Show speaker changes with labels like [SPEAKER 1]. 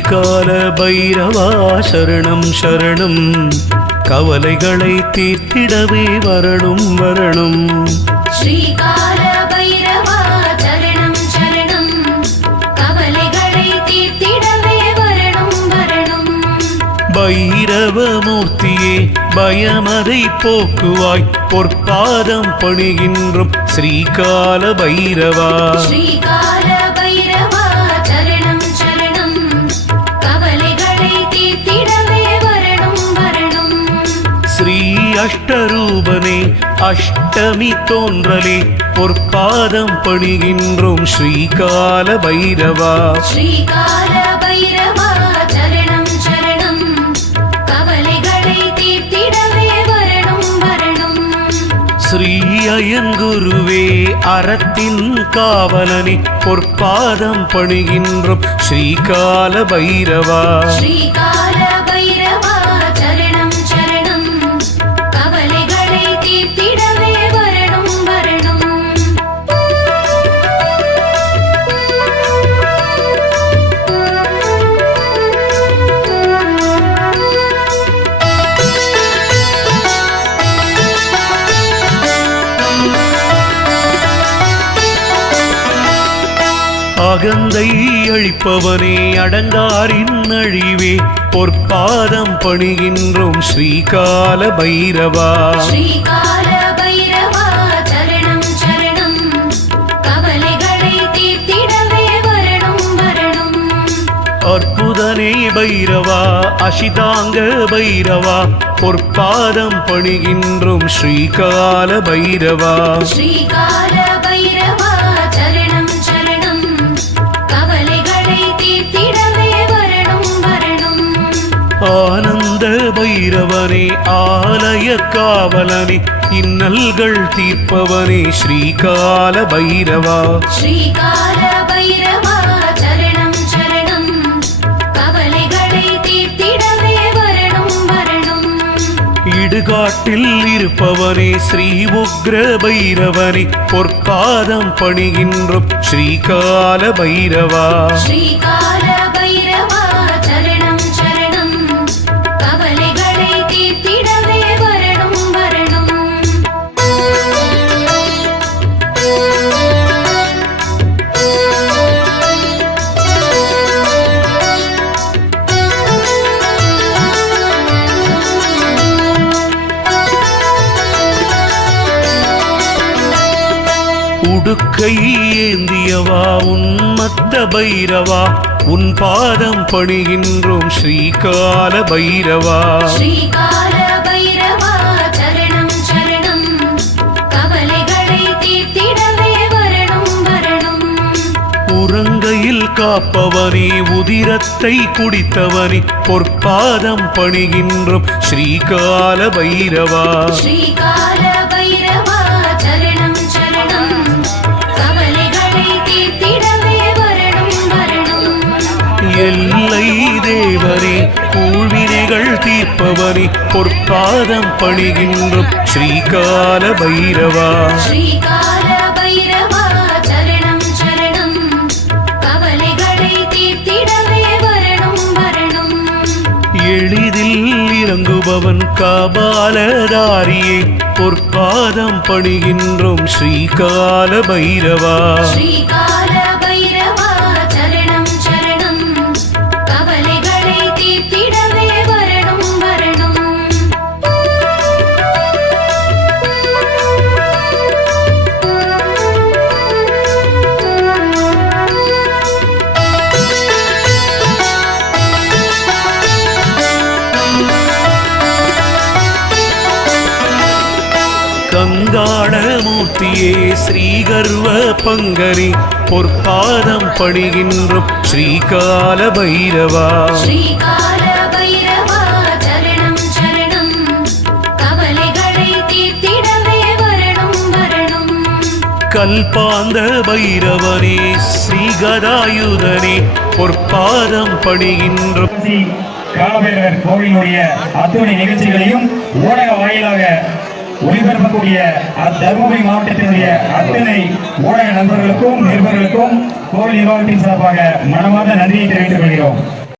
[SPEAKER 1] ஸ்ரீகால பைரவா சரணம் சரணம். கவலைகளை தீர்த்திடவே வரணும் வரணும்.
[SPEAKER 2] ஸ்ரீகால பைரவா சரணம் சரணம். கவலைகளை தீர்த்திடவே வரணும் வரணும்.
[SPEAKER 1] பைரவமூர்த்தியே பயமதை போக்குவாய். பொற்பாதம் பணிகின்றும் ஸ்ரீகால பைரவா.
[SPEAKER 2] ஸ்ரீகால பைரவா
[SPEAKER 1] அஷ்டரூபனே அஷ்டமி தோன்றலே பொற்பாதம் பணிகின்றோம் ஸ்ரீகால பைரவா
[SPEAKER 2] ஸ்ரீகால பைரவா சரணம் சரணம். கவலைகளை தீர்த்திடவே வரணும் வரணும்.
[SPEAKER 1] ஸ்ரீ அயங்குருவே அறத்தின் காவலனே பொற்பாதம் பணிகின்றோம் ஸ்ரீகால பைரவா
[SPEAKER 2] ஸ்ரீகால
[SPEAKER 1] அகந்தை அழிப்பவனே அடங்காரின் அழிவே பொற்பாதம் பணிகின்றோம் ஸ்ரீகால பைரவா. அற்புதனே பைரவா அசிதாங்க பைரவா பொற்பாதம் பணிகின்றோம் ஸ்ரீகால பைரவா.
[SPEAKER 2] ஸ்ரீகால பைரவா
[SPEAKER 1] ஆனந்த பைரவனே ஆலய காவலனே இன்னல்கள் தீர்ப்பவனே ஸ்ரீகால பைரவா.
[SPEAKER 2] ஸ்ரீகால பைரவா சரணம் சரணம். கவலைகளை தீர்த்திடவே வரணும் வரணும்.
[SPEAKER 1] இடுகாட்டில் இருப்பவனே ஸ்ரீ உக்ர பைரவனே பொற்பாதம் பணிகின்றோம் ஸ்ரீகால பைரவா.
[SPEAKER 2] ஸ்ரீகால
[SPEAKER 1] உடுக்கை ஏந்தியவா? உன்மத்த பைரவா? உன் பாதம் பணிகின்றோம் ஸ்ரீகால பைரவா.
[SPEAKER 2] ஸ்ரீகால பைரவா சரணம் சரணம். கவலைகளை தீர்த்திடவே வரணும் வரணும்.
[SPEAKER 1] உறங்கையில் காப்பவனே உதிரத்தை குடித்தவனே பொற்பாதம் பணிகின்றோம் ஸ்ரீகால பைரவா.
[SPEAKER 2] ஸ்ரீகால பைரவா சரணம்
[SPEAKER 1] எல்லை தேவரே கூழ்வினைகள் தீர்ப்பவனே பொற்பாதம் பணிகின்றோம் ஸ்ரீகால பைரவா
[SPEAKER 2] ஸ்ரீகால
[SPEAKER 1] காப்பவன் காபாலதாரியே பொற்பாதம் பணிகின்றோம் ஸ்ரீகால பைரவா
[SPEAKER 2] ஸ்ரீகால பைரவா
[SPEAKER 1] கங்காளமூர்த்தியே ஸ்ரீகர்வ பங்கரி பொற்பாதம் பணிகின்றோம் ஸ்ரீகால பைரவா
[SPEAKER 2] ஸ்ரீகால பைரவா சரணம் சரணம். கவலைகளை தீர்த்திடவே வரணும் வரணும்.
[SPEAKER 1] கல்பாந்த பைரவனே ஸ்ரீகதாயுதனே பொற்பாதம் பணிகின்றோம்.
[SPEAKER 3] ஸ்ரீ காலபைரவர் கோவிலுடைய அத்துணை நிகழ்ச்சிகளையும் ஊடக வாயிலாக ஒளிபரப்பக்கூடிய தருமபுரி மாவட்டத்தினுடைய அத்தனை ஊடக நண்பர்களுக்கும் நிருபர்களுக்கும் கோவில் நிர்வாகத்தின் சார்பாக மனமார்ந்த நன்றியை தெரிவித்துக் கொள்கிறோம்.